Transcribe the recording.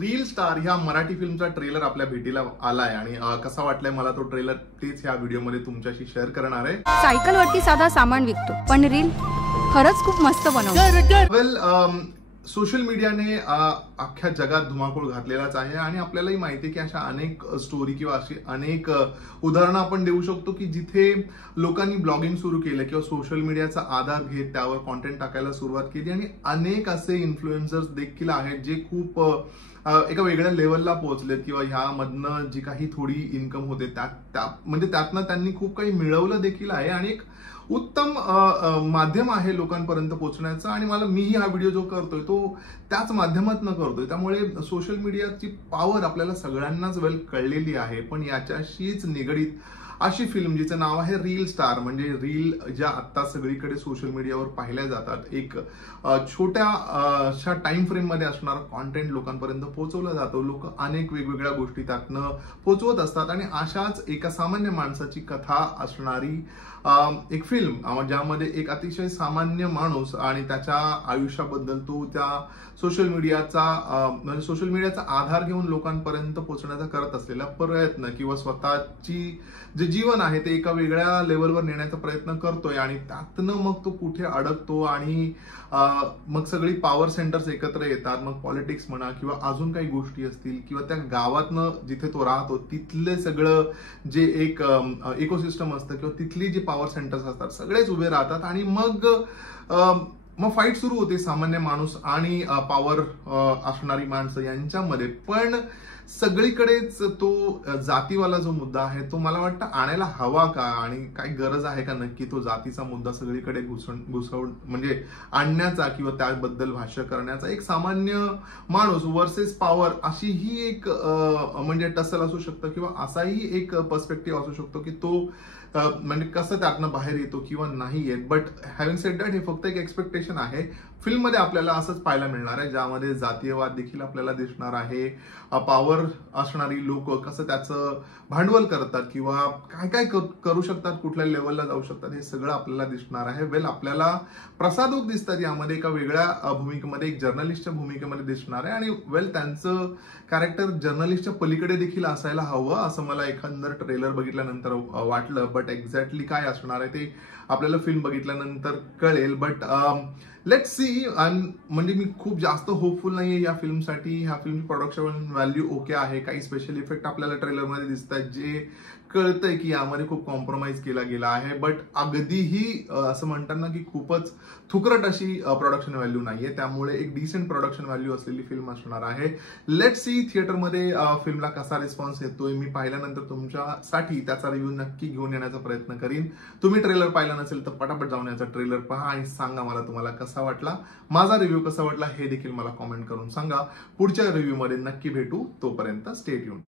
Reel star ह्या Marathi फिल्मचा trailer आपल्या भेटीला आलाय आणि कसा वाटलाय मला तो ट्रेलर तेच ह्या व्हिडिओमध्ये तुमच्याशी शेअर करणार आहे। सायकलवरती साधा सामान विकतो पण रील खरंच खूप मस्त बनवतो। वेल सोशल मीडियाने अख्ख्या जगात धुमाकूळ घातलेलाच आहे आणि आपल्यालाही माहिती आहे की अशा अनेक स्टोरी किंवा अशी अनेक उदाहरणं आपण देऊ शकतो की जिथे लोकांनी ब्लॉगिंग सुरू केलं किंवा सोशल मीडियाचा आधार घेत त्यावर कॉन्टेंट टाकायला सुरुवात केली आणि अनेक असे इन्फ्लुएन्सर्स देखील आहेत जे खूप एका वेगळ्या लेवलला पोहोचलेत किंवा ह्यामधनं जी काही थोडी इन्कम होते म्हणजे त्यातनं त्यांनी खूप काही मिळवलं देखील आहे आणि एक उत्तम माध्यम आहे लोकांपर्यंत पोहोचण्याचं आणि मीही हा व्हिडिओ जो करतोय तो त्याच माध्यमातून करतोय। त्यामुळे सोशल मीडियाची पॉवर आपल्याला सगळ्यांनाच वेल कळलेली आहे, पण याच्याशीच निगडीत अशी फिल्म जिचं नाव आहे रील स्टार, म्हणजे रील ज्या आता सगळीकडे सोशल मीडियावर पाहिल्या जातात, एक छोट्या टाइम फ्रेम मध्ये असणारा कॉन्टेंट लोकांपर्यंत पोहोचवला जातो। लोक अनेक वेगवेगळ्या गोष्टी त्यातनं पोहोचवत असतात आणि अशाच एका सामान्य माणसाची कथा असणारी एक फिल्म ज्यामध्ये एक अतिशय सामान्य माणूस आणि त्याच्या आयुष्याबद्दल तो त्या सोशल मीडियाचा आधार घेऊन लोकांपर्यंत पोहोचण्याचा करत असलेला प्रयत्न किंवा स्वतःची जे जीवन आहे ते एका वेगळ्या लेवलवर नेण्याचा प्रयत्न करतोय आणि त्यातनं मग तो कुठे अडकतो आणि मग सगळी पॉवर सेंटर्स एकत्र येतात। मग पॉलिटिक्स म्हणा किंवा अजून काही गोष्टी असतील किंवा त्या गावातनं जिथे तो राहतो तिथले सगळं जे एक इकोसिस्टम असतं किंवा तिथली जी पॉवर सेंटर्स असतात सगळेच उभे राहतात आणि मग फाईट सुरू होते सामान्य माणूस आणि पॉवर असणारी माणसं यांच्यामध्ये। पण सगळीकडेच तो जातीवाला जो मुद्दा आहे तो मला वाटतं आणायला हवा का आणि काय गरज आहे का नक्की तो जातीचा मुद्दा सगळीकडे घुसवून म्हणजे आणण्याचा किंवा त्याबद्दल भाष्य करण्याचा। एक सामान्य माणूस वर्सेस पॉवर अशी ही एक म्हणजे टसल असू शकतं किंवा असाही एक पर्स्पेक्टिव्ह असू शकतो की तो म्हणजे कसं त्यातनं बाहेर येतो किंवा नाही येत। बट हॅव्हिंग सेड दॅट हे फक्त एक एक्सपेक्टेशन आहे। फिल्ममध्ये आपल्याला असंच पाहायला मिळणार आहे ज्यामध्ये जातीयवाद देखील आपल्याला दिसणार आहे, पॉवर असणारी लोक कसं त्याचं भांडवल करतात किंवा काय काय करू शकतात, कुठल्या लेवलला जाऊ शकतात, हे सगळं आपल्याला दिसणार आहे। वेल आपल्याला प्रसाद ओक दिसतात यामध्ये एका वेगळ्या भूमिकेमध्ये, एक जर्नलिस्टच्या भूमिकेमध्ये दिसणार आहे आणि वेल त्यांचं कॅरेक्टर जर्नलिस्टच्या पलीकडे देखील असायला हवं असं मला एकंदर ट्रेलर बघितल्यानंतर वाटलं। बट एक्झॅक्टली काय असणार आहे ते आपल्याला फिल्म बघितल्यानंतर कळेल। But let's see. म्हणजे मी खूप जास्त होपफुल नाहीये या फिल्मसाठी। ह्या फिल्मची प्रोडक्शन व्हॅल्यू ओके आहे, काही स्पेशल इफेक्ट आपल्याला ट्रेलरमध्ये दिसत आहेत जे कळतंय की यामध्ये खूप कॉम्प्रोमाइज केला गेला आहे। बट अगदीही असं म्हणतात ना की खूपच थुकरट अशी प्रोडक्शन व्हॅल्यू नाहीये, त्यामुळे एक डिसेंट प्रोडक्शन व्हॅल्यू असलेली फिल्म असणार आहे। लेट्स सी थिएटरमध्ये फिल्मला कसा रिस्पॉन्स येतोय, मी पाहिल्यानंतर तुमच्यासाठी त्याचा रिव्ह्यू नक्की घेऊन येण्याचा प्रयत्न करीन। तुम्ही ट्रेलर पाहिला नसेल तर पटापट जाऊन याचा ट्रेलर पहा आणि सांगा मला तुम्हाला कसा वाटला, माझा रिव्ह्यू कसा वाटला हे देखील मला कॉमेंट करून सांगा। पुढच्या रिव्ह्यू मध्ये नक्की भेटू, तोपर्यंत स्टे ट्यून्ड।